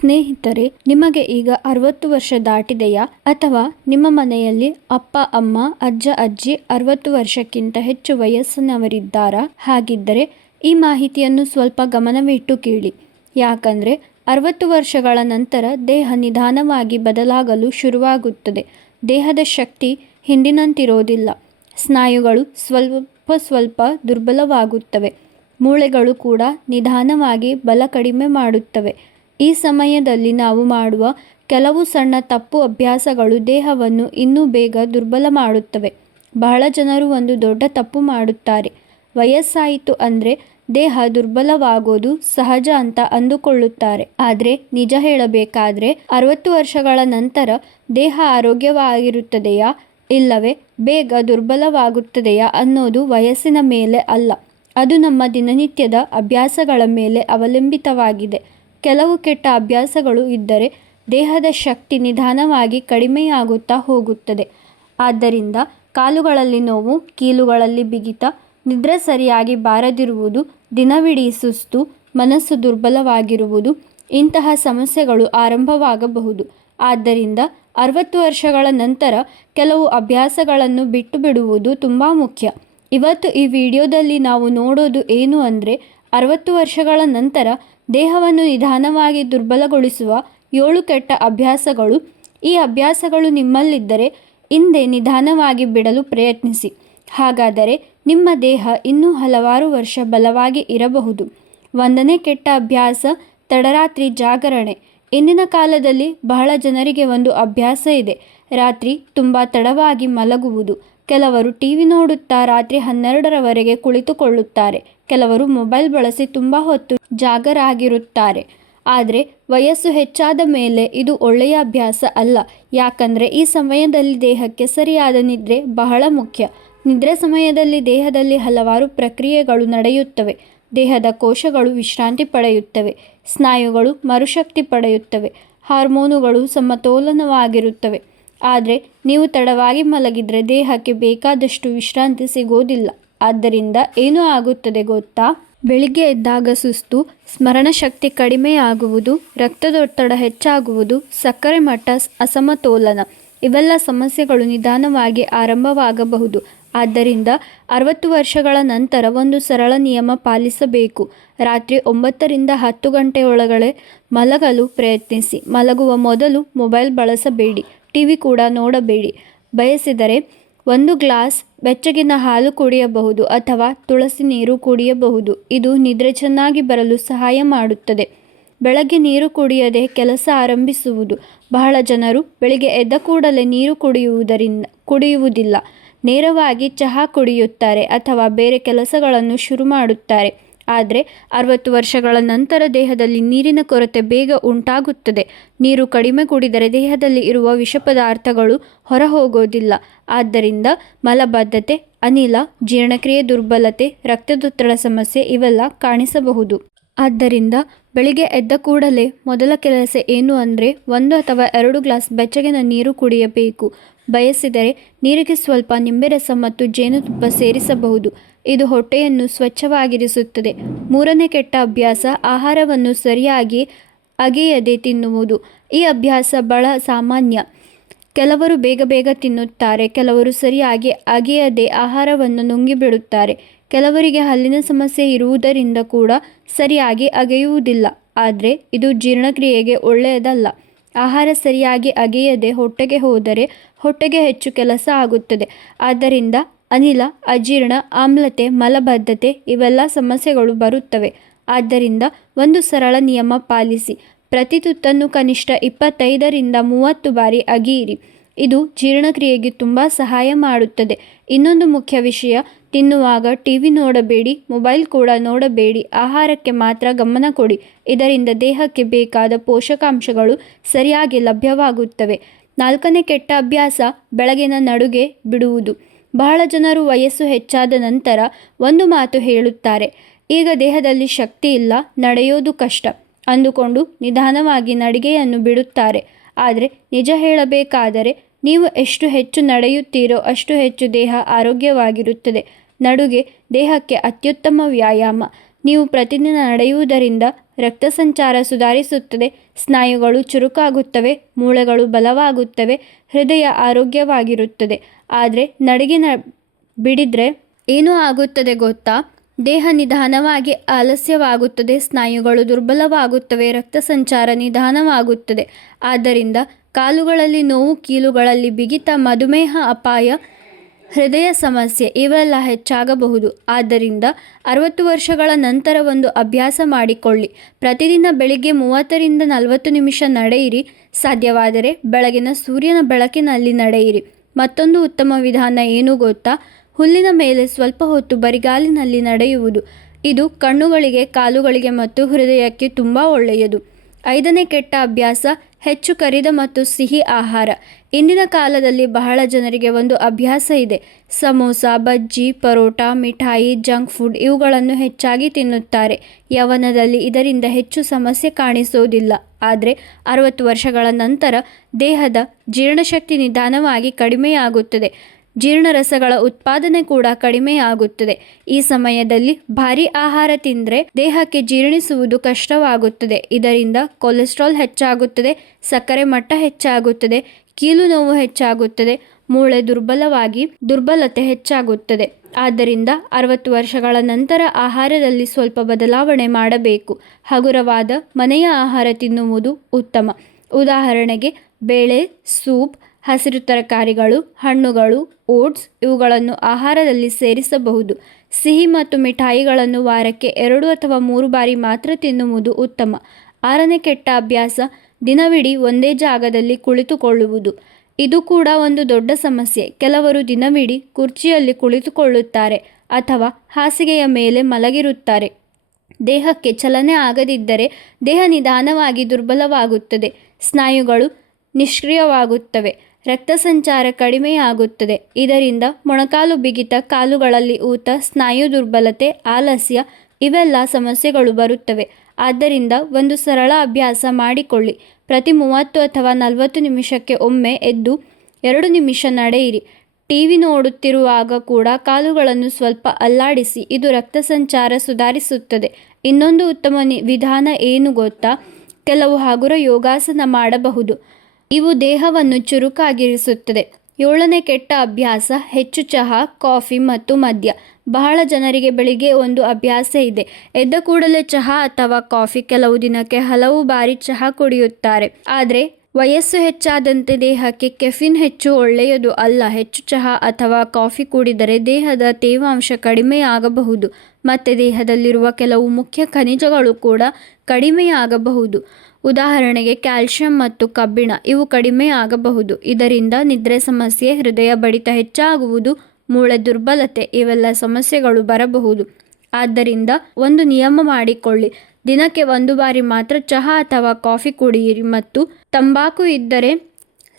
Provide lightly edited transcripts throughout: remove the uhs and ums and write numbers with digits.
ಸ್ನೇಹಿತರೆ, ನಿಮಗೆ ಈಗ 60 ವರ್ಷ ದಾಟಿದೆಯಾ? ಅಥವಾ ನಿಮ್ಮ ಮನೆಯಲ್ಲಿ ಅಪ್ಪ ಅಮ್ಮ ಅಜ್ಜ ಅಜ್ಜಿ 60 ವರ್ಷಕ್ಕಿಂತ ಹೆಚ್ಚು ವಯಸ್ಸಿನವರಿದ್ದಾರಾ? ಹಾಗಿದ್ದರೆ ಈ ಮಾಹಿತಿಯನ್ನು ಸ್ವಲ್ಪ ಗಮನವಿಟ್ಟು ಕೇಳಿ. ಯಾಕಂದರೆ 60 ವರ್ಷಗಳ ನಂತರ ದೇಹ ನಿಧಾನವಾಗಿ ಬದಲಾಗಲು ಶುರುವಾಗುತ್ತದೆ. ದೇಹದ ಶಕ್ತಿ ಹಿಂದಿನಂತಿರೋದಿಲ್ಲ. ಸ್ನಾಯುಗಳು ಸ್ವಲ್ಪ ದುರ್ಬಲವಾಗುತ್ತವೆ. ಮೂಳೆಗಳು ಕೂಡ ನಿಧಾನವಾಗಿ ಬಲ ಕಡಿಮೆ ಮಾಡುತ್ತವೆ. ಈ ಸಮಯದಲ್ಲಿ ನಾವು ಮಾಡುವ ಕೆಲವು ಸಣ್ಣ ತಪ್ಪು ಅಭ್ಯಾಸಗಳು ದೇಹವನ್ನು ಇನ್ನೂ ಬೇಗ ದುರ್ಬಲ ಮಾಡುತ್ತವೆ. ಬಹಳ ಜನರು ಒಂದು ದೊಡ್ಡ ತಪ್ಪು ಮಾಡುತ್ತಾರೆ. ವಯಸ್ಸಾಯಿತು ಅಂದರೆ ದೇಹ ದುರ್ಬಲವಾಗೋದು ಸಹಜ ಅಂತ ಅಂದುಕೊಳ್ಳುತ್ತಾರೆ. ಆದರೆ ನಿಜ ಹೇಳಬೇಕಾದ್ರೆ 60 ವರ್ಷಗಳ ನಂತರ ದೇಹ ಆರೋಗ್ಯವಾಗಿರುತ್ತದೆಯಾ ಇಲ್ಲವೇ ಬೇಗ ದುರ್ಬಲವಾಗುತ್ತದೆಯಾ ಅನ್ನೋದು ವಯಸ್ಸಿನ ಮೇಲೆ ಅಲ್ಲ. ಅದು ನಮ್ಮ ದಿನನಿತ್ಯದ ಅಭ್ಯಾಸಗಳ ಮೇಲೆ ಅವಲಂಬಿತವಾಗಿದೆ. ಕೆಲವು ಕೆಟ್ಟ ಅಭ್ಯಾಸಗಳು ಇದ್ದರೆ ದೇಹದ ಶಕ್ತಿ ನಿಧಾನವಾಗಿ ಕಡಿಮೆಯಾಗುತ್ತಾ ಹೋಗುತ್ತದೆ. ಆದ್ದರಿಂದ ಕಾಲುಗಳಲ್ಲಿ ನೋವು, ಕೀಲುಗಳಲ್ಲಿ ಬಿಗಿತ, ನಿದ್ರೆ ಸರಿಯಾಗಿ ಬಾರದಿರುವುದು, ದಿನವಿಡೀ ಸುಸ್ತು, ಮನಸ್ಸು ದುರ್ಬಲವಾಗಿರುವುದು ಇಂತಹ ಸಮಸ್ಯೆಗಳು ಆರಂಭವಾಗಬಹುದು. ಆದ್ದರಿಂದ 60 ವರ್ಷಗಳ ನಂತರ ಕೆಲವು ಅಭ್ಯಾಸಗಳನ್ನು ಬಿಟ್ಟು ಬಿಡುವುದು ತುಂಬ ಮುಖ್ಯ. ಇವತ್ತು ಈ ವಿಡಿಯೋದಲ್ಲಿ ನಾವು ನೋಡೋದು ಏನು ಅಂದರೆ 60 ವರ್ಷಗಳ ನಂತರ ದೇಹವನ್ನು ನಿಧಾನವಾಗಿ ದುರ್ಬಲಗೊಳಿಸುವ 7 ಕೆಟ್ಟ ಅಭ್ಯಾಸಗಳು. ಈ ಅಭ್ಯಾಸಗಳು ನಿಮ್ಮಲ್ಲಿದ್ದರೆ ಹಿಂದೆ ನಿಧಾನವಾಗಿ ಬಿಡಲು ಪ್ರಯತ್ನಿಸಿ. ಹಾಗಾದರೆ ನಿಮ್ಮ ದೇಹ ಇನ್ನೂ ಹಲವಾರು ವರ್ಷ ಬಲವಾಗಿ ಇರಬಹುದು. 1ನೇ ಕೆಟ್ಟ ಅಭ್ಯಾಸ, ತಡರಾತ್ರಿ ಜಾಗರಣೆ. ಇಂದಿನ ಕಾಲದಲ್ಲಿ ಬಹಳ ಜನರಿಗೆ ಒಂದು ಅಭ್ಯಾಸ ಇದೆ, ರಾತ್ರಿ ತುಂಬ ತಡವಾಗಿ ಮಲಗುವುದು. ಕೆಲವರು ಟಿವಿ ನೋಡುತ್ತಾ ರಾತ್ರಿ 12ರವರೆಗೆ ಕುಳಿತುಕೊಳ್ಳುತ್ತಾರೆ. ಕೆಲವರು ಮೊಬೈಲ್ ಬಳಸಿ ತುಂಬ ಹೊತ್ತು ಜಾಗರಾಗಿರುತ್ತಾರೆ. ಆದರೆ ವಯಸ್ಸು ಹೆಚ್ಚಾದ ಮೇಲೆ ಇದು ಒಳ್ಳೆಯ ಅಭ್ಯಾಸ ಅಲ್ಲ. ಯಾಕಂದರೆ ಈ ಸಮಯದಲ್ಲಿ ದೇಹಕ್ಕೆ ಸರಿಯಾದ ನಿದ್ರೆ ಬಹಳ ಮುಖ್ಯ. ನಿದ್ರೆ ಸಮಯದಲ್ಲಿ ದೇಹದಲ್ಲಿ ಹಲವಾರು ಪ್ರಕ್ರಿಯೆಗಳು ನಡೆಯುತ್ತವೆ. ದೇಹದ ಕೋಶಗಳು ವಿಶ್ರಾಂತಿ ಪಡೆಯುತ್ತವೆ, ಸ್ನಾಯುಗಳು ಮರುಶಕ್ತಿ ಪಡೆಯುತ್ತವೆ, ಹಾರ್ಮೋನುಗಳು ಸಮತೋಲನವಾಗಿರುತ್ತವೆ. ಆದರೆ ನೀವು ತಡವಾಗಿ ಮಲಗಿದರೆ ದೇಹಕ್ಕೆ ಬೇಕಾದಷ್ಟು ವಿಶ್ರಾಂತಿ ಸಿಗೋದಿಲ್ಲ. ಆದ್ದರಿಂದ ಏನು ಆಗುತ್ತದೆ ಗೊತ್ತಾ? ಬೆಳಿಗ್ಗೆ ಎದ್ದಾಗ ಸುಸ್ತು, ಸ್ಮರಣಶಕ್ತಿ ಕಡಿಮೆಯಾಗುವುದು, ರಕ್ತದೊತ್ತಡ ಹೆಚ್ಚಾಗುವುದು, ಸಕ್ಕರೆ ಮಟ್ಟ ಅಸಮತೋಲನ, ಇವೆಲ್ಲ ಸಮಸ್ಯೆಗಳು ನಿಧಾನವಾಗಿ ಆರಂಭವಾಗಬಹುದು. ಆದ್ದರಿಂದ 60 ವರ್ಷಗಳ ನಂತರ ಒಂದು ಸರಳ ನಿಯಮ ಪಾಲಿಸಬೇಕು. ರಾತ್ರಿ 9ರಿಂದ 10 ಗಂಟೆಯೊಳಗಡೆ ಮಲಗಲು ಪ್ರಯತ್ನಿಸಿ. ಮಲಗುವ ಮೊದಲು ಮೊಬೈಲ್ ಬಳಸಬೇಡಿ, ಟಿವಿ ಕೂಡ ನೋಡಬೇಡಿ. ಬಯಸಿದರೆ 1 ಗ್ಲಾಸ್ ಬೆಚ್ಚಗಿನ ಹಾಲು ಕುಡಿಯಬಹುದು ಅಥವಾ ತುಳಸಿ ನೀರು ಕುಡಿಯಬಹುದು. ಇದು ನಿದ್ರೆ ಚೆನ್ನಾಗಿ ಬರಲು ಸಹಾಯ ಮಾಡುತ್ತದೆ. ಬೆಳಗ್ಗೆ ನೀರು ಕುಡಿಯದೆ ಕೆಲಸ ಆರಂಭಿಸುವುದು. ಬಹಳ ಜನರು ಬೆಳಿಗ್ಗೆ ಎದ್ದ ಕೂಡಲೇ ನೀರು ಕುಡಿಯುವುದಿಲ್ಲ. ನೇರವಾಗಿ ಚಹಾ ಕುಡಿಯುತ್ತಾರೆ ಅಥವಾ ಬೇರೆ ಕೆಲಸಗಳನ್ನು ಶುರು ಮಾಡುತ್ತಾರೆ. ಆದರೆ 60 ವರ್ಷಗಳ ನಂತರ ದೇಹದಲ್ಲಿ ನೀರಿನ ಕೊರತೆ ಬೇಗ ಉಂಟಾಗುತ್ತದೆ. ನೀರು ಕಡಿಮೆ ಕುಡಿದರೆ ದೇಹದಲ್ಲಿ ಇರುವ ವಿಷ ಪದಾರ್ಥಗಳು ಹೊರಹೋಗೋದಿಲ್ಲ. ಆದ್ದರಿಂದ ಮಲಬದ್ಧತೆ, ಅನಿಲ, ಜೀರ್ಣಕ್ರಿಯೆ ದುರ್ಬಲತೆ, ರಕ್ತದೊತ್ತಡ ಸಮಸ್ಯೆ ಇವೆಲ್ಲ ಕಾಣಿಸಬಹುದು. ಆದ್ದರಿಂದ ಬೆಳಿಗ್ಗೆ ಎದ್ದ ಕೂಡಲೇ ಮೊದಲ ಕೆಲಸ ಏನು ಅಂದರೆ 1 ಅಥವಾ 2 ಗ್ಲಾಸ್ ಬೆಚ್ಚಗಿನ ನೀರು ಕುಡಿಯಬೇಕು. ಬಯಸಿದರೆ ನೀರಿಗೆ ಸ್ವಲ್ಪ ನಿಂಬೆರಸ ಮತ್ತು ಜೇನುತುಪ್ಪ ಸೇರಿಸಬಹುದು. ಇದು ಹೊಟ್ಟೆಯನ್ನು ಸ್ವಚ್ಛವಾಗಿರಿಸುತ್ತದೆ. 3ನೇ ಕೆಟ್ಟ ಅಭ್ಯಾಸ, ಆಹಾರವನ್ನು ಸರಿಯಾಗಿ ಅಗೆಯದೆ ತಿನ್ನುವುದು. ಈ ಅಭ್ಯಾಸ ಬಹಳ ಸಾಮಾನ್ಯ. ಕೆಲವರು ಬೇಗ ತಿನ್ನುತ್ತಾರೆ, ಕೆಲವರು ಸರಿಯಾಗಿ ಅಗೆಯದೆ ಆಹಾರವನ್ನು ನುಂಗಿಬಿಡುತ್ತಾರೆ. ಕೆಲವರಿಗೆ ಹಲ್ಲಿನ ಸಮಸ್ಯೆ ಇರುವುದರಿಂದ ಕೂಡ ಸರಿಯಾಗಿ ಅಗೆಯುವುದಿಲ್ಲ. ಆದರೆ ಇದು ಜೀರ್ಣಕ್ರಿಯೆಗೆ ಒಳ್ಳೆಯದಲ್ಲ. ಆಹಾರ ಸರಿಯಾಗಿ ಅಗೆಯದೆ ಹೊಟ್ಟೆಗೆ ಹೋದರೆ ಹೊಟ್ಟೆಗೆ ಹೆಚ್ಚು ಕೆಲಸ ಆಗುತ್ತದೆ. ಆದ್ದರಿಂದ ಅನಿಲ, ಅಜೀರ್ಣ, ಆಮ್ಲತೆ, ಮಲಬದ್ಧತೆ ಇವೆಲ್ಲ ಸಮಸ್ಯೆಗಳು ಬರುತ್ತವೆ. ಆದ್ದರಿಂದ ಒಂದು ಸರಳ ನಿಯಮ ಪಾಲಿಸಿ. ಪ್ರತಿ ತುತ್ತನ್ನು ಕನಿಷ್ಠ 25ರಿಂದ 30 ಬಾರಿ ಅಗಿಯಿರಿ. ಇದು ಜೀರ್ಣಕ್ರಿಯೆಗೆ ತುಂಬ ಸಹಾಯ ಮಾಡುತ್ತದೆ. ಇನ್ನೊಂದು ಮುಖ್ಯ ವಿಷಯ, ತಿನ್ನುವಾಗ ಟಿವಿ ನೋಡಬೇಡಿ, ಮೊಬೈಲ್ ಕೂಡ ನೋಡಬೇಡಿ. ಆಹಾರಕ್ಕೆ ಮಾತ್ರ ಗಮನ ಕೊಡಿ. ಇದರಿಂದ ದೇಹಕ್ಕೆ ಬೇಕಾದ ಪೋಷಕಾಂಶಗಳು ಸರಿಯಾಗಿ ಲಭ್ಯವಾಗುತ್ತವೆ. 4ನೇ ಕೆಟ್ಟ ಅಭ್ಯಾಸ, ಬೆಳಗಿನ ನಡುಗೆ ಬಿಡುವುದು. ಬಹಳ ಜನರು ವಯಸ್ಸು ಹೆಚ್ಚಾದ ನಂತರ ಒಂದು ಮಾತು ಹೇಳುತ್ತಾರೆ, ಈಗ ದೇಹದಲ್ಲಿ ಶಕ್ತಿ ಇಲ್ಲ, ನಡೆಯೋದು ಕಷ್ಟ ಅಂದುಕೊಂಡು ನಿಧಾನವಾಗಿ ನಡಿಗೆಯನ್ನು ಬಿಡುತ್ತಾರೆ. ಆದರೆ ನಿಜ ಹೇಳಬೇಕಾದರೆ ನೀವು ಎಷ್ಟು ಹೆಚ್ಚು ನಡೆಯುತ್ತೀರೋ ಅಷ್ಟು ಹೆಚ್ಚು ದೇಹ ಆರೋಗ್ಯವಾಗಿರುತ್ತದೆ. ನಡುಗೆ ದೇಹಕ್ಕೆ ಅತ್ಯುತ್ತಮ ವ್ಯಾಯಾಮ. ನೀವು ಪ್ರತಿದಿನ ನಡೆಯುವುದರಿಂದ ರಕ್ತ ಸಂಚಾರ ಸುಧಾರಿಸುತ್ತದೆ, ಸ್ನಾಯುಗಳು ಚುರುಕಾಗುತ್ತವೆ, ಮೂಳೆಗಳು ಬಲವಾಗುತ್ತವೆ, ಹೃದಯ ಆರೋಗ್ಯವಾಗಿರುತ್ತದೆ. ಆದರೆ ಬಿಡಿದ್ರೆ ಏನೂ ಆಗುತ್ತದೆ ಗೊತ್ತಾ? ದೇಹ ನಿಧಾನವಾಗಿ ಆಲಸ್ಯವಾಗುತ್ತದೆ, ಸ್ನಾಯುಗಳು ದುರ್ಬಲವಾಗುತ್ತವೆ, ರಕ್ತ ಸಂಚಾರ ನಿಧಾನವಾಗುತ್ತದೆ. ಆದ್ದರಿಂದ ಕಾಲುಗಳಲ್ಲಿ ನೋವು, ಕೀಲುಗಳಲ್ಲಿ ಬಿಗಿತ, ಮಧುಮೇಹ ಅಪಾಯ, ಹೃದಯ ಸಮಸ್ಯೆ ಇವೆಲ್ಲ ಹೆಚ್ಚಾಗಬಹುದು. ಆದ್ದರಿಂದ 60 ವರ್ಷಗಳ ನಂತರ ಒಂದು ಅಭ್ಯಾಸ ಮಾಡಿಕೊಳ್ಳಿ. ಪ್ರತಿದಿನ ಬೆಳಿಗ್ಗೆ 30 ರಿಂದ 40 ನಿಮಿಷ ನಡೆಯಿರಿ. ಸಾಧ್ಯವಾದರೆ ಬೆಳಗಿನ ಸೂರ್ಯನ ಬೆಳಕಿನಲ್ಲಿ ನಡೆಯಿರಿ. ಮತ್ತೊಂದು ಉತ್ತಮ ವಿಧಾನ ಏನು ಗೊತ್ತಾ? ಹುಲ್ಲಿನ ಮೇಲೆ ಸ್ವಲ್ಪ ಹೊತ್ತು ಬರಿಗಾಲಿನಲ್ಲಿ ನಡೆಯುವುದು. ಇದು ಕಣ್ಣುಗಳಿಗೆ, ಕಾಲುಗಳಿಗೆ ಮತ್ತು ಹೃದಯಕ್ಕೆ ತುಂಬ ಒಳ್ಳೆಯದು. 5ನೇ ಕೆಟ್ಟ ಅಭ್ಯಾಸ, ಹೆಚ್ಚು ಕರಿದ ಮತ್ತು ಸಿಹಿ ಆಹಾರ. ಇಂದಿನ ಕಾಲದಲ್ಲಿ ಬಹಳ ಜನರಿಗೆ ಒಂದು ಅಭ್ಯಾಸ ಇದೆ. ಸಮೋಸ, ಬಜ್ಜಿ, ಪರೋಟ, ಮಿಠಾಯಿ, ಜಂಕ್ ಫುಡ್ ಇವುಗಳನ್ನು ಹೆಚ್ಚಾಗಿ ತಿನ್ನುತ್ತಾರೆ. ಯೌವನದಲ್ಲಿ ಇದರಿಂದ ಹೆಚ್ಚು ಸಮಸ್ಯೆ ಕಾಣಿಸೋದಿಲ್ಲ. ಆದರೆ 60 ವರ್ಷಗಳ ನಂತರ ದೇಹದ ಜೀರ್ಣಶಕ್ತಿ ನಿಧಾನವಾಗಿ ಕಡಿಮೆಯಾಗುತ್ತದೆ. ಜೀರ್ಣರಸಗಳ ಉತ್ಪಾದನೆ ಕೂಡ ಕಡಿಮೆಯಾಗುತ್ತದೆ. ಈ ಸಮಯದಲ್ಲಿ ಭಾರೀ ಆಹಾರ ತಿಂದರೆ ದೇಹಕ್ಕೆ ಜೀರ್ಣಿಸುವುದು ಕಷ್ಟವಾಗುತ್ತದೆ. ಇದರಿಂದ ಕೊಲೆಸ್ಟ್ರಾಲ್ ಹೆಚ್ಚಾಗುತ್ತದೆ, ಸಕ್ಕರೆ ಮಟ್ಟ ಹೆಚ್ಚಾಗುತ್ತದೆ, ಕೀಲು ನೋವು ಹೆಚ್ಚಾಗುತ್ತದೆ, ಮೂಳೆ ದುರ್ಬಲತೆ ಹೆಚ್ಚಾಗುತ್ತದೆ. ಆದ್ದರಿಂದ 60 ವರ್ಷಗಳ ನಂತರ ಆಹಾರದಲ್ಲಿ ಸ್ವಲ್ಪ ಬದಲಾವಣೆ ಮಾಡಬೇಕು. ಹಗುರವಾದ ಮನೆಯ ಆಹಾರ ತಿನ್ನುವುದು ಉತ್ತಮ. ಉದಾಹರಣೆಗೆ ಬೇಳೆ, ಸೂಪ್, ಹಸಿರು ತರಕಾರಿಗಳು, ಹಣ್ಣುಗಳು, ಓಟ್ಸ್ ಇವುಗಳನ್ನು ಆಹಾರದಲ್ಲಿ ಸೇರಿಸಬಹುದು. ಸಿಹಿ ಮತ್ತು ಮಿಠಾಯಿಗಳನ್ನು ವಾರಕ್ಕೆ 2 ಅಥವಾ 3 ಬಾರಿ ಮಾತ್ರ ತಿನ್ನುವುದು ಉತ್ತಮ. 6ನೇ ಕೆಟ್ಟ ಅಭ್ಯಾಸ, ದಿನವಿಡೀ ಒಂದೇ ಜಾಗದಲ್ಲಿ ಕುಳಿತುಕೊಳ್ಳುವುದು. ಇದು ಕೂಡ ಒಂದು ದೊಡ್ಡ ಸಮಸ್ಯೆ. ಕೆಲವರು ದಿನವಿಡೀ ಕುರ್ಚಿಯಲ್ಲಿ ಕುಳಿತುಕೊಳ್ಳುತ್ತಾರೆ ಅಥವಾ ಹಾಸಿಗೆಯ ಮೇಲೆ ಮಲಗಿರುತ್ತಾರೆ. ದೇಹಕ್ಕೆ ಚಲನೆ ಆಗದಿದ್ದರೆ ದೇಹ ನಿಧಾನವಾಗಿ ದುರ್ಬಲವಾಗುತ್ತದೆ, ಸ್ನಾಯುಗಳು ನಿಷ್ಕ್ರಿಯವಾಗುತ್ತವೆ, ರಕ್ತ ಸಂಚಾರ ಕಡಿಮೆಯಾಗುತ್ತದೆ. ಇದರಿಂದ ಮೊಣಕಾಲು ಬಿಗಿತ, ಕಾಲುಗಳಲ್ಲಿ ಊತ, ಸ್ನಾಯು ದುರ್ಬಲತೆ, ಆಲಸ್ಯ ಇವೆಲ್ಲ ಸಮಸ್ಯೆಗಳು ಬರುತ್ತವೆ. ಆದ್ದರಿಂದ ಒಂದು ಸರಳ ಅಭ್ಯಾಸ ಮಾಡಿಕೊಳ್ಳಿ. ಪ್ರತಿ 30 ಅಥವಾ 40 ನಿಮಿಷಕ್ಕೆ ಒಮ್ಮೆ ಎದ್ದು 2 ನಿಮಿಷ ನಡೆಯಿರಿ. ಟಿವಿ ನೋಡುತ್ತಿರುವಾಗ ಕೂಡ ಕಾಲುಗಳನ್ನು ಸ್ವಲ್ಪ ಅಲ್ಲಾಡಿಸಿ. ಇದು ರಕ್ತ ಸಂಚಾರ ಸುಧಾರಿಸುತ್ತದೆ. ಇನ್ನೊಂದು ಉತ್ತಮ ವಿಧಾನ ಏನು ಗೊತ್ತಾ? ಕೆಲವು ಹಗುರ ಯೋಗಾಸನ ಮಾಡಬಹುದು. ಇವು ದೇಹವನ್ನು ಚುರುಕಾಗಿರಿಸುತ್ತದೆ. 7ನೇ ಕೆಟ್ಟ ಅಭ್ಯಾಸ, ಹೆಚ್ಚು ಚಹಾ, ಕಾಫಿ ಮತ್ತು ಮದ್ಯ. ಬಹಳ ಜನರಿಗೆ ಬೆಳಿಗ್ಗೆ ಒಂದು ಅಭ್ಯಾಸ ಇದೆ. ಎದ್ದ ಕೂಡಲೇ ಚಹಾ ಅಥವಾ ಕಾಫಿ. ಕೆಲವು ದಿನಕ್ಕೆ ಹಲವು ಬಾರಿ ಚಹಾ ಕುಡಿಯುತ್ತಾರೆ. ಆದರೆ ವಯಸ್ಸು ಹೆಚ್ಚಾದಂತೆ ದೇಹಕ್ಕೆ ಕೆಫಿನ್ ಹೆಚ್ಚು ಒಳ್ಳೆಯದು ಅಲ್ಲ. ಹೆಚ್ಚು ಚಹಾ ಅಥವಾ ಕಾಫಿ ಕುಡಿದರೆ ದೇಹದ ತೇವಾಂಶ ಕಡಿಮೆಯಾಗಬಹುದು ಮತ್ತು ದೇಹದಲ್ಲಿರುವ ಕೆಲವು ಮುಖ್ಯ ಖನಿಜಗಳು ಕೂಡ ಕಡಿಮೆಯಾಗಬಹುದು. ಉದಾಹರಣೆಗೆ ಕ್ಯಾಲ್ಸಿಯಂ ಮತ್ತು ಕಬ್ಬಿಣ ಇವು ಕಡಿಮೆಯಾಗಬಹುದು. ಇದರಿಂದ ನಿದ್ರೆ ಸಮಸ್ಯೆ, ಹೃದಯ ಬಡಿತ ಹೆಚ್ಚಾಗುವುದು, ಮೂಳೆ ದುರ್ಬಲತೆ ಇವೆಲ್ಲ ಸಮಸ್ಯೆಗಳು ಬರಬಹುದು. ಆದ್ದರಿಂದ ಒಂದು ನಿಯಮ ಮಾಡಿಕೊಳ್ಳಿ. ದಿನಕ್ಕೆ 1 ಬಾರಿ ಮಾತ್ರ ಚಹಾ ಅಥವಾ ಕಾಫಿ ಕುಡಿಯಿರಿ ಮತ್ತು ತಂಬಾಕು ಇದ್ದರೆ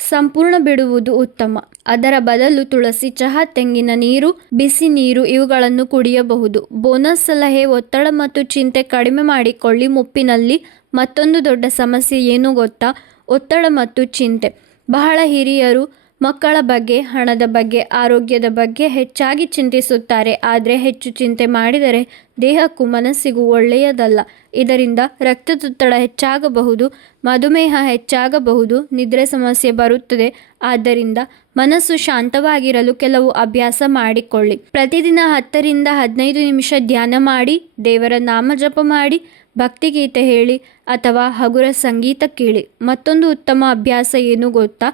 ಸಂಪೂರ್ಣ ಬಿಡುವುದು ಉತ್ತಮ. ಅದರ ಬದಲು ತುಳಸಿ ಚಹಾ, ತೆಂಗಿನ ನೀರು, ಬಿಸಿ ನೀರು ಇವುಗಳನ್ನು ಕುಡಿಯಬಹುದು. ಬೋನಸ್ ಸಲಹೆ, ಒತ್ತಡ ಮತ್ತು ಚಿಂತೆ ಕಡಿಮೆ ಮಾಡಿಕೊಳ್ಳಿ. ಮುಪ್ಪಿನಲ್ಲಿ ಮತ್ತೊಂದು ದೊಡ್ಡ ಸಮಸ್ಯೆ ಏನು ಗೊತ್ತಾ? ಒತ್ತಡ ಮತ್ತು ಚಿಂತೆ. ಬಹಳ ಹಿರಿಯರು ಮಕ್ಕಳ ಬಗ್ಗೆ, ಹಣದ ಬಗ್ಗೆ, ಆರೋಗ್ಯದ ಬಗ್ಗೆ ಹೆಚ್ಚಾಗಿ ಚಿಂತಿಸುತ್ತಾರೆ. ಆದರೆ ಹೆಚ್ಚು ಚಿಂತೆ ಮಾಡಿದರೆ ದೇಹಕ್ಕೂ ಮನಸ್ಸಿಗೂ ಒಳ್ಳೆಯದಲ್ಲ. ಇದರಿಂದ ರಕ್ತದೊತ್ತಡ ಹೆಚ್ಚಾಗಬಹುದು, ಮಧುಮೇಹ ಹೆಚ್ಚಾಗಬಹುದು, ನಿದ್ರೆ ಸಮಸ್ಯೆ ಬರುತ್ತದೆ. ಆದ್ದರಿಂದ ಮನಸ್ಸು ಶಾಂತವಾಗಿರಲು ಕೆಲವು ಅಭ್ಯಾಸ ಮಾಡಿಕೊಳ್ಳಿ. ಪ್ರತಿದಿನ 10 ರಿಂದ 15 ನಿಮಿಷ ಧ್ಯಾನ ಮಾಡಿ, ದೇವರ ನಾಮ ಜಪ ಮಾಡಿ, ಭಕ್ತಿಗೀತೆ ಹೇಳಿ ಅಥವಾ ಹಗುರ ಸಂಗೀತ ಕೇಳಿ. ಮತ್ತೊಂದು ಉತ್ತಮ ಅಭ್ಯಾಸ ಏನು ಗೊತ್ತಾ?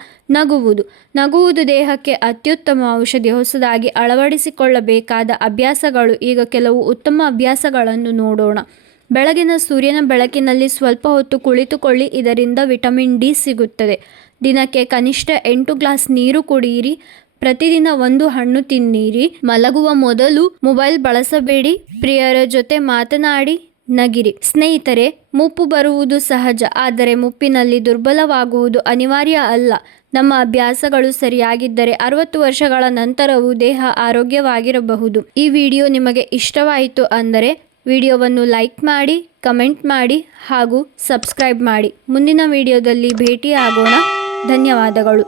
ನಗುವುದು ದೇಹಕ್ಕೆ ಅತ್ಯುತ್ತಮ ಔಷಧಿ. ಹೊಸದಾಗಿ ಅಳವಡಿಸಿಕೊಳ್ಳಬೇಕಾದ ಅಭ್ಯಾಸಗಳು. ಈಗ ಕೆಲವು ಉತ್ತಮ ಅಭ್ಯಾಸಗಳನ್ನು ನೋಡೋಣ. ಬೆಳಗಿನ ಸೂರ್ಯನ ಬೆಳಕಿನಲ್ಲಿ ಸ್ವಲ್ಪ ಹೊತ್ತು ಕುಳಿತುಕೊಳ್ಳಿ. ಇದರಿಂದ ವಿಟಮಿನ್ ಡಿ ಸಿಗುತ್ತದೆ. ದಿನಕ್ಕೆ ಕನಿಷ್ಠ 8 ಗ್ಲಾಸ್ ನೀರು ಕುಡಿಯಿರಿ. ಪ್ರತಿದಿನ 1 ಹಣ್ಣು ತಿನ್ನಿರಿ. ಮಲಗುವ ಮೊದಲು ಮೊಬೈಲ್ ಬಳಸಬೇಡಿ. ಪ್ರಿಯರ ಜೊತೆ ಮಾತನಾಡಿ, ನಗಿರಿ. ಸ್ನೇಹಿತರೆ, ಮುಪ್ಪು ಬರುವುದು ಸಹಜ. ಆದರೆ ಮುಪ್ಪಿನಲ್ಲಿ ದುರ್ಬಲವಾಗುವುದು ಅನಿವಾರ್ಯ ಅಲ್ಲ. ನಮ್ಮ ಅಭ್ಯಾಸಗಳು ಸರಿಯಾಗಿದ್ದರೆ 60 ವರ್ಷಗಳ ನಂತರವೂ ದೇಹ ಆರೋಗ್ಯವಾಗಿರಬಹುದು. ಈ ವಿಡಿಯೋ ನಿಮಗೆ ಇಷ್ಟವಾಯಿತು ಅಂದರೆ ವಿಡಿಯೋವನ್ನು ಲೈಕ್ ಮಾಡಿ, ಕಮೆಂಟ್ ಮಾಡಿ ಹಾಗೂ ಸಬ್ಸ್ಕ್ರೈಬ್ ಮಾಡಿ. ಮುಂದಿನ ವಿಡಿಯೋದಲ್ಲಿ ಭೇಟಿಯಾಗೋಣ. ಧನ್ಯವಾದಗಳು.